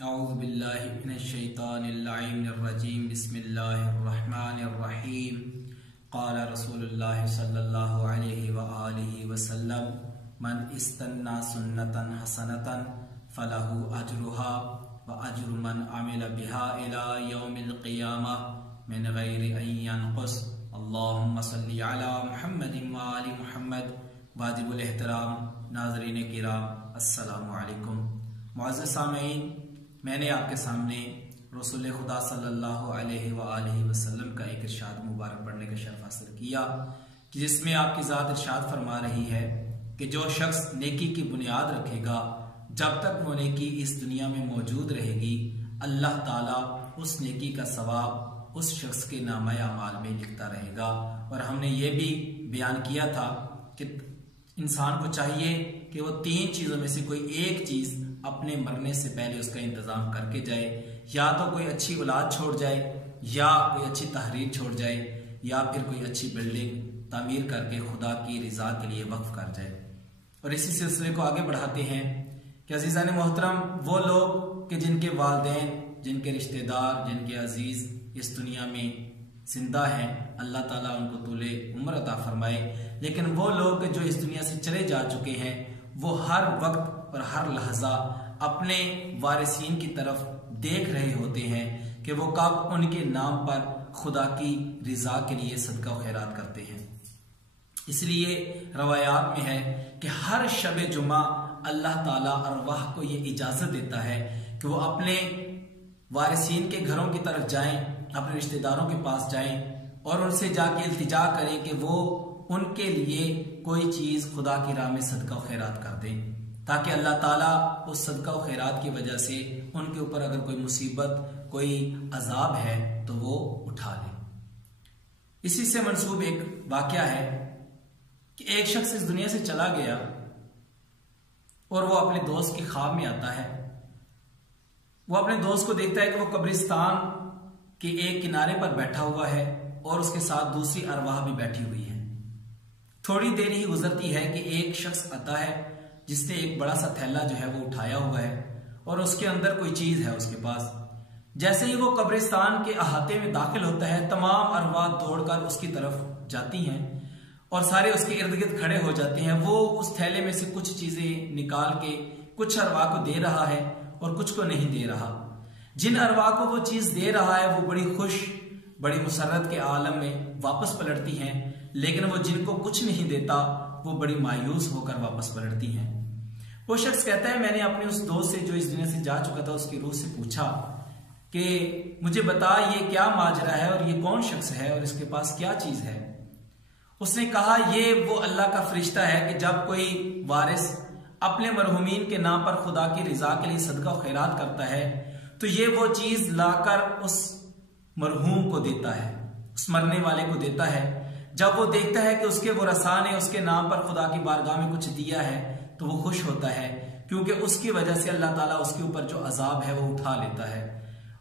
أعوذ بالله من الشيطان اللعين الرجيم بسم الله الرحمن الرحيم قال رسول الله صلى الله عليه وآله وسلم من استنى سنة حسنة فله أجرها وأجر من عمل بها إلى يوم القيامة من غير أن ينقص اللهم صل على محمد وآل محمد واجب الاحترام ناظرین کرام السلام علیکم معزز سامعین، میں نے آپ کے سامنے رسول خدا صلی اللہ علیہ وآلہ وسلم کا ایک ارشاد مبارک پڑھنے کا شرف حاصل کیا کہ جس میں آپ کی ذات ارشاد فرما رہی ہے کہ جو شخص نیکی کی بنیاد رکھے گا جب تک وہ نیکی اس دنیا میں موجود رہے گی، اللہ تعالیٰ اس نیکی کا ثواب اس شخص کے نامہ اعمال میں لکھتا رہے گا۔ اور ہم نے یہ بھی بیان کیا تھا کہ انسان کو چاہیے کہ وہ تین چیزوں میں سے کوئی ایک چیز اپنے مرنے سے پہلے اس کا انتظام کر کے جائے، یا تو کوئی اچھی اولاد چھوڑ جائے، یا کوئی اچھی تحریر چھوڑ جائے، یا پھر کوئی اچھی بلڈنگ تعمیر کر کے خدا کی رضا کے لیے وقف کر جائے۔ اور اسی سلسلے کو آگے بڑھاتے ہیں کہ عزیزان محترم، وہ لوگ کہ جن کے والدین، جن کے رشتہ دار، جن کے عزیز اس دنیا میں زندہ ہیں، اللہ تعالیٰ ان کو طول عمر عطا فرمائے، لیکن وہ لوگ جو اس دنیا سے چلے جا چکے ہیں وہ ہر وقت اور ہر لحظہ اپنے وارثین کی طرف دیکھ رہے ہوتے ہیں کہ وہ کب ان کے نام پر خدا کی رضا کے لیے صدقہ و خیرات کرتے ہیں۔ اس لیے روایات میں ہے کہ ہر شب جمعہ اللہ تعالیٰ ارواح کو یہ اجازت دیتا ہے کہ وہ اپنے وارثین کے گھروں کی طرف جائیں، اپنے رشتہ داروں کے پاس جائیں اور ان سے جا کے التجا کریں کہ وہ ان کے لیے کوئی چیز خدا کی راہ میں صدقہ و خیرات کر دیں، تاکہ اللہ تعالیٰ اس صدقہ و خیرات کی وجہ سے ان کے اوپر اگر کوئی مصیبت، کوئی عذاب ہے تو وہ اٹھا لے۔ اسی سے منسوب ایک واقعہ ہے کہ ایک شخص اس دنیا سے چلا گیا اور وہ اپنے دوست کی خواب میں آتا ہے۔ وہ اپنے دوست کو دیکھتا ہے کہ وہ قبرستان کے ایک کنارے پر بیٹھا ہوا ہے اور اس کے ساتھ دوسری ارواح بھی بیٹھی ہوئی ہے۔ تھوڑی دیر ہی گزرتی ہے کہ ایک شخص آتا ہے جس نے ایک بڑا سا تھیلا جو ہے وہ اٹھایا ہوا ہے اور اس کے اندر کوئی چیز ہے اس کے پاس۔ جیسے ہی وہ قبرستان کے احاطے میں داخل ہوتا ہے، تمام ارواح دوڑ کر اس کی طرف جاتی ہیں اور سارے اس کے ارد گرد کھڑے ہو جاتے ہیں۔ وہ اس تھیلے میں سے کچھ چیزیں نکال کے کچھ ارواح کو دے رہا ہے اور کچھ کو نہیں دے رہا۔ جن ارواح کو وہ چیز دے رہا ہے وہ بڑی خوش، بڑی مسرت کے عالم میں واپس پلٹتی ہیں، لیکن وہ جن کو کچھ نہیں دیتا وہ بڑی مایوس ہو کر واپس پلٹتی ہیں۔ وہ شخص کہتا ہے میں نے اپنے اس دوست سے جو اس دنیا سے جا چکا تھا اس کی روح سے پوچھا کہ مجھے بتا یہ کیا ماجرا ہے اور یہ کون شخص ہے اور اس کے پاس کیا چیز ہے۔ اس نے کہا یہ وہ اللہ کا فرشتہ ہے کہ جب کوئی وارث اپنے مرحومین کے نام پر خدا کی رضا کے لیے صدقہ و خیرات کرتا ہے تو یہ وہ چیز لا کر اس مرحوم کو دیتا ہے، اس مرنے والے کو دیتا ہے۔ جب وہ دیکھتا ہے کہ اس کے ورثاء نے اس کے نام پر خدا کی بارگاہ میں کچھ دیا ہے تو وہ خوش ہوتا ہے، کیونکہ اس کی وجہ سے اللہ تعالیٰ اس کے اوپر جو عذاب ہے وہ اٹھا لیتا ہے۔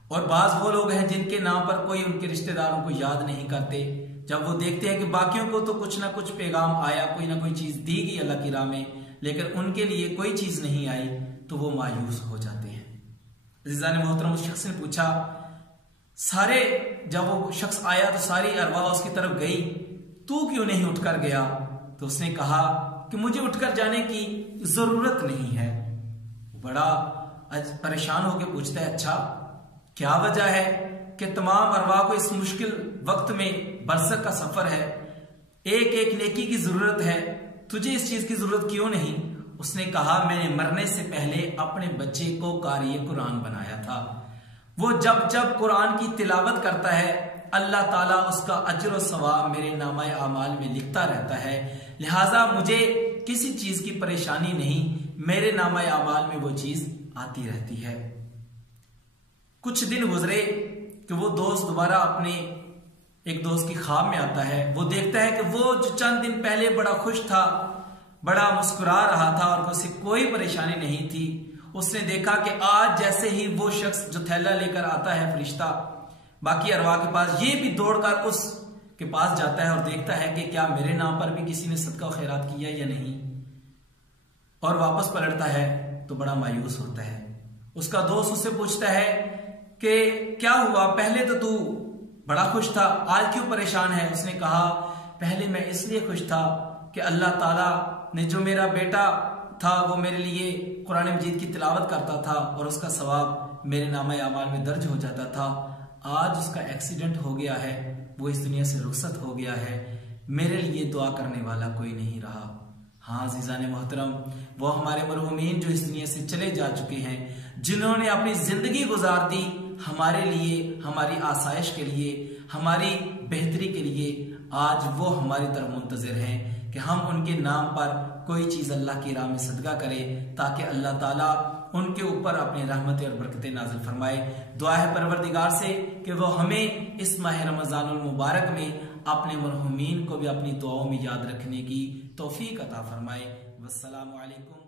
اور بعض وہ لوگ ہیں جن کے نام پر کوئی ان کے رشتہ داروں کو یاد نہیں کرتے، جب وہ دیکھتے ہیں کہ باقیوں کو تو کچھ نہ کچھ پیغام آیا، کوئی نہ کوئی چیز دی گئی اللہ کی راہ میں، لیکن ان کے لیے کوئی چیز نہیں آئی تو وہ مایوس ہو جاتے ہیں۔ عزیزان محترم، اس شخص نے پوچھا، جب وہ شخص آیا تو ساری ارواح اس کی طرف گئی، تو کیوں نہیں اٹھ کر گیا؟ تو اس نے کہا کہ مجھے اٹھ کر جانے کی ضرورت نہیں ہے۔ بڑا پریشان ہو کے پوچھتا ہے اچھا کیا وجہ ہے کہ تمام ارواح کو اس مشکل وقت میں برزخ کا سفر ہے، ایک ایک نیکی کی ضرورت ہے، تجھے اس چیز کی ضرورت کیوں نہیں؟ اس نے کہا میں نے مرنے سے پہلے اپنے بچے کو قاری قرآن بنایا تھا، وہ جب جب قرآن کی تلاوت کرتا ہے اللہ تعالیٰ اس کا اجر و ثواب میرے نامہ اعمال میں لکھتا رہتا ہے، لہٰذا مجھے کسی چیز کی پریشانی نہیں، میرے نامہ اعمال میں وہ چیز آتی رہتی ہے۔ کچھ دن گزرے کہ وہ دوست دوبارہ اپنے ایک دوست کی خواب میں آتا ہے۔ وہ دیکھتا ہے کہ وہ جو چند دن پہلے بڑا خوش تھا، بڑا مسکرا رہا تھا اور اسے کوئی پریشانی نہیں تھی، اس نے دیکھا کہ آج جیسے ہی وہ شخص جو تھیلا لے کر آتا ہے فرشتہ باقی ارواح کے پاس، یہ بھی دوڑ کر اس کے پاس جاتا ہے اور دیکھتا ہے کہ کیا میرے نام پر بھی کسی نے صدقہ و خیرات کیا یا نہیں، اور واپس پلٹتا ہے تو بڑا مایوس ہوتا ہے اس کا دوست اس سے پوچھتا ہے کہ کیا ہوا، پہلے تو بڑا خوش تھا، آج کیوں پریشان ہے؟ اس نے کہا پہلے میں اس لیے خوش تھا کہ اللہ تعالیٰ نے جو میرا بیٹا تھا وہ میرے لیے قرآن مجید کی تلاوت کرتا تھا اور اس کا ثواب میرے نامہ اعمال میں درج ہو جاتا تھا، آج اس کا ایکسیڈنٹ ہو گیا ہے، وہ اس دنیا سے رخصت ہو گیا ہے، میرے لیے دعا کرنے والا کوئی نہیں رہا۔ ہاں عزیزان محترم، وہ ہمارے مرحومین جو اس دنیا سے چلے جا چکے ہیں، جنہوں نے اپنی زندگی گزار دی ہمارے لیے، ہماری آسائش کے لیے، ہماری بہتری کے لیے، آج وہ ہماری طرف منتظر ہیں کہ ہم ان کے نام پر کوئی چیز اللہ کی راہ میں صدقہ کریں تاکہ اللہ تعالیٰ ان کے اوپر اپنی رحمتیں اور برکتیں نازل فرمائے۔ دعا ہے پروردگار سے کہ وہ ہمیں اس ماہ رمضان المبارک میں اپنے مرحومین کو بھی اپنی دعاؤں میں یاد رکھنے کی توفیق عطا فرمائے۔ والسلام علیکم۔